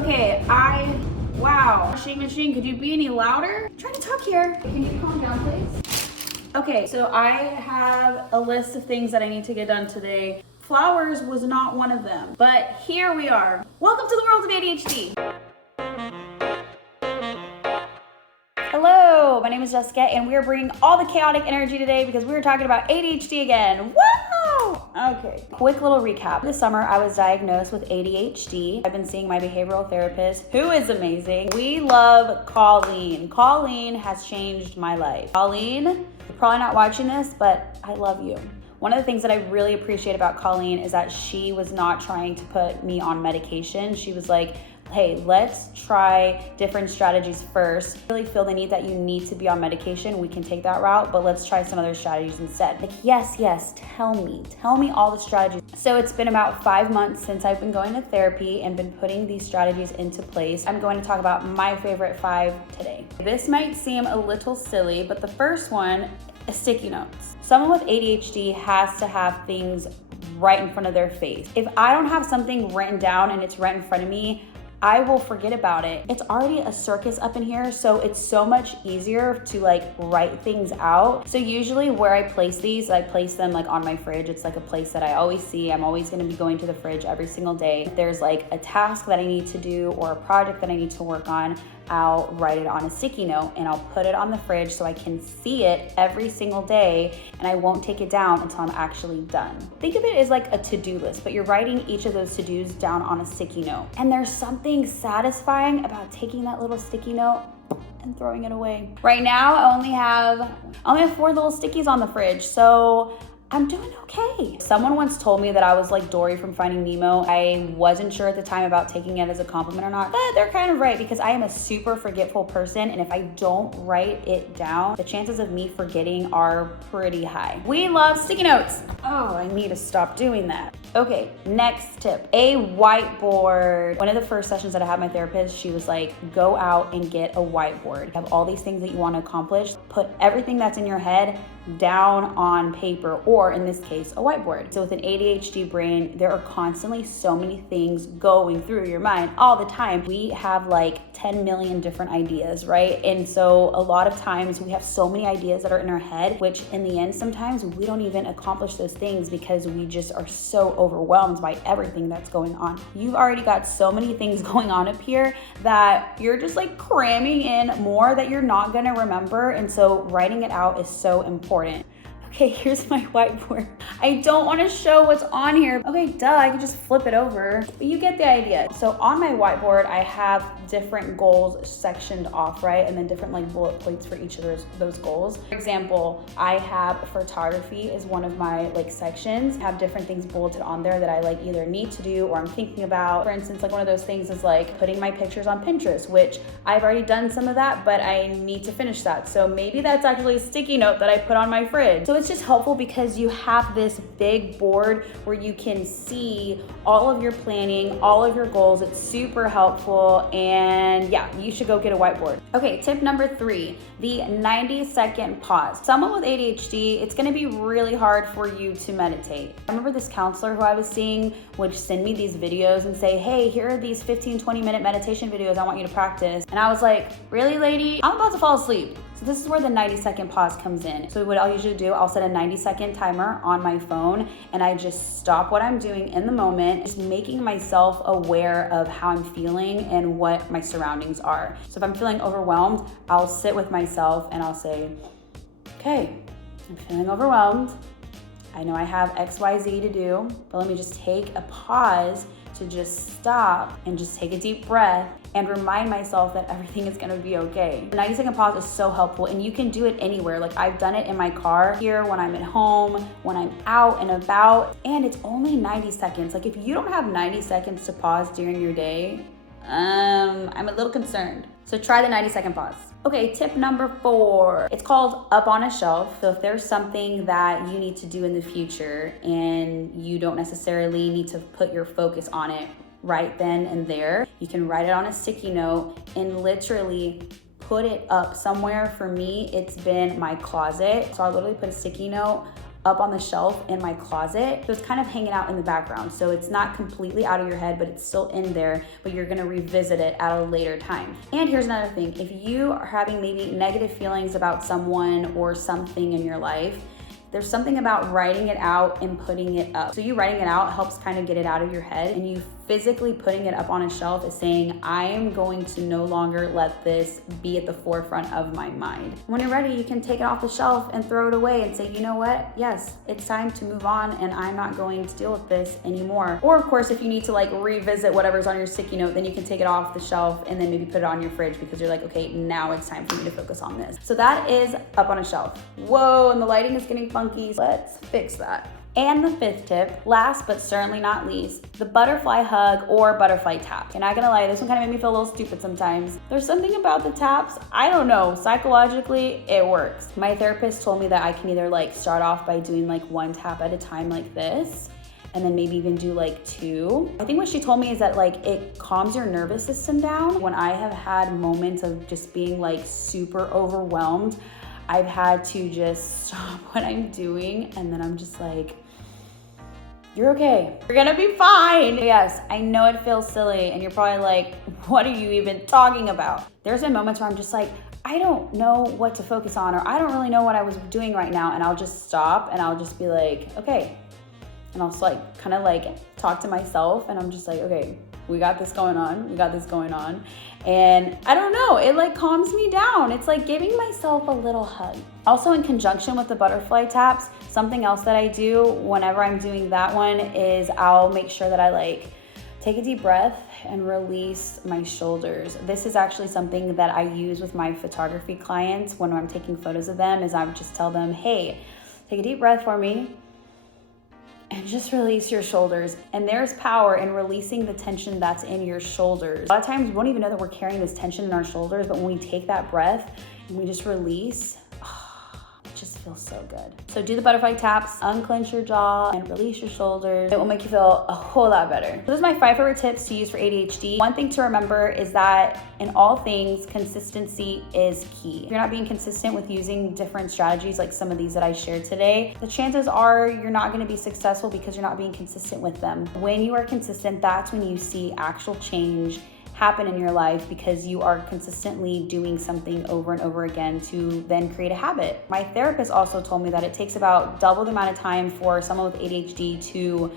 Okay, wow. Machine, could you be any louder? I'm trying to talk here. Can you calm down, please? Okay, so I have a list of things that I need to get done today. Flowers was not one of them, but here we are. Welcome to the world of ADHD. Hello, my name is Jessica, and we are bringing all the chaotic energy today because we're talking about ADHD again. Wow! Okay, quick little recap. This summer, I was diagnosed with ADHD. I've been seeing my behavioral therapist, who is amazing. We love Colleen. Colleen has changed my life. Colleen, you're probably not watching this, but I love you. One of the things that I really appreciate about Colleen is that she was not trying to put me on medication. She was like, hey, let's try different strategies first. I really feel the need that you need to be on medication. We can take that route, but let's try some other strategies instead. Like, yes, tell me all the strategies. So it's been about 5 months since I've been going to therapy and been putting these strategies into place. I'm going to talk about my favorite 5 today. This might seem a little silly, but the first one is sticky notes. Someone with ADHD has to have things right in front of their face. If I don't have something written down and it's right in front of me, I will forget about it. It's already a circus up in here, so it's so much easier to like write things out. So usually where I place these, I place them like on my fridge. It's like a place that I always see. I'm always gonna be going to the fridge every single day. If there's like a task that I need to do or a project that I need to work on, I'll write it on a sticky note and I'll put it on the fridge so I can see it every single day and I won't take it down until I'm actually done. Think of it as like a to-do list, but you're writing each of those to-dos down on a sticky note. And there's something satisfying about taking that little sticky note and throwing it away. Right now, I only have 4 little stickies on the fridge, so I'm doing okay. Someone once told me that I was like Dory from Finding Nemo. I wasn't sure at the time about taking it as a compliment or not, but they're kind of right because I am a super forgetful person, and if I don't write it down, the chances of me forgetting are pretty high. We love sticky notes. Oh, I need to stop doing that. Okay, next tip, a whiteboard. One of the first sessions that I had my therapist, she was like, go out and get a whiteboard. You have all these things that you want to accomplish. Put everything that's in your head down on paper, or in this case, a whiteboard. So with an ADHD brain, there are constantly so many things going through your mind all the time. We have like 10 million different ideas, right? And so a lot of times we have so many ideas that are in our head, which in the end, sometimes we don't even accomplish those things because we just are so overwhelmed by everything that's going on. You've already got so many things going on up here that you're just like cramming in more that you're not gonna remember. And so writing it out is so important. Okay, here's my whiteboard. I don't want to show what's on here. Okay, duh, I can just flip it over, but you get the idea. So on my whiteboard, I have different goals sectioned off, right? And then different like bullet points for each of those goals. For example, I have photography is one of my like sections. I have different things bulleted on there that I like either need to do or I'm thinking about. For instance, like one of those things is like putting my pictures on Pinterest, which I've already done some of that, but I need to finish that. So maybe that's actually a sticky note that I put on my fridge. So it's just helpful because you have this big board where you can see all of your planning, all of your goals. It's super helpful, and yeah, you should go get a whiteboard. Okay, tip number 3, the 90-second pause. Someone with ADHD, it's gonna be really hard for you to meditate. I remember this counselor who I was seeing would send me these videos and say, hey, here are these 15-20 minute meditation videos I want you to practice. And I was like, really, lady? I'm about to fall asleep. So this is where the 90-second pause comes in. So what I'll usually do, I'll set a 90-second timer on my phone and I just stop what I'm doing in the moment, just making myself aware of how I'm feeling and what my surroundings are. So if I'm feeling overwhelmed, I'll sit with myself and I'll say, okay, I'm feeling overwhelmed. I know I have X, Y, Z to do, but let me just take a pause to just stop and just take a deep breath and remind myself that everything is gonna be okay. The 90-second pause is so helpful, and you can do it anywhere. Like I've done it in my car, here, when I'm at home, when I'm out and about, and it's only 90 seconds. Like if you don't have 90 seconds to pause during your day, I'm a little concerned. So try the 90-second pause. Okay, tip number 4, it's called up on a shelf. So if there's something that you need to do in the future and you don't necessarily need to put your focus on it right then and there, you can write it on a sticky note and literally put it up somewhere. For me, it's been my closet. So I literally put a sticky note up on the shelf in my closet. So it's kind of hanging out in the background. So it's not completely out of your head, but it's still in there, but you're gonna revisit it at a later time. And here's another thing. If you are having maybe negative feelings about someone or something in your life, there's something about writing it out and putting it up. So you writing it out helps kind of get it out of your head, and you physically putting it up on a shelf is saying, I am going to no longer let this be at the forefront of my mind. When you're ready, you can take it off the shelf and throw it away and say, you know what? Yes, it's time to move on and I'm not going to deal with this anymore. Or of course, if you need to like revisit whatever's on your sticky note, then you can take it off the shelf and then maybe put it on your fridge because you're like, okay, now it's time for me to focus on this. So that is up on a shelf. Whoa, and the lighting is getting funky. Let's fix that. And the fifth tip, last but certainly not least, the butterfly hug or butterfly tap. And not gonna lie, this one kind of made me feel a little stupid sometimes. There's something about the taps, I don't know, psychologically, it works. My therapist told me that I can either like start off by doing like one tap at a time like this, and then maybe even do like two. I think what she told me is that like it calms your nervous system down. When I have had moments of just being like super overwhelmed, I've had to just stop what I'm doing and then I'm just like, you're okay. You're gonna be fine. Yes, I know it feels silly and you're probably like, what are you even talking about? There's been moments where I'm just like, I don't know what to focus on, or I don't really know what I was doing right now, and I'll just stop and I'll just be like, okay. And I'll just like kind of like talk to myself and I'm just like, okay, we got this going on. We got this going on. And I don't know, it like calms me down. It's like giving myself a little hug. Also in conjunction with the butterfly taps, something else that I do whenever I'm doing that one is I'll make sure that I like take a deep breath and release my shoulders. This is actually something that I use with my photography clients when I'm taking photos of them, is I would just tell them, hey, take a deep breath for me and just release your shoulders. And there's power in releasing the tension that's in your shoulders. A lot of times we won't even know that we're carrying this tension in our shoulders, but when we take that breath and we just release, it just feels so good. So do the butterfly taps, unclench your jaw and release your shoulders. It will make you feel a whole lot better. So those are my 5 favorite tips to use for ADHD. One thing to remember is that in all things, consistency is key. If you're not being consistent with using different strategies like some of these that I shared today, the chances are you're not gonna be successful because you're not being consistent with them. When you are consistent, that's when you see actual change happen in your life because you are consistently doing something over and over again to then create a habit. My therapist also told me that it takes about double the amount of time for someone with ADHD to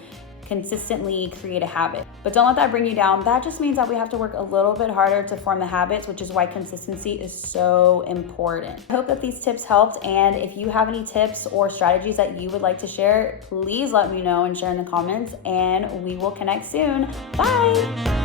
consistently create a habit. But don't let that bring you down. That just means that we have to work a little bit harder to form the habits, which is why consistency is so important. I hope that these tips helped, and if you have any tips or strategies that you would like to share, please let me know and share in the comments, and we will connect soon. Bye!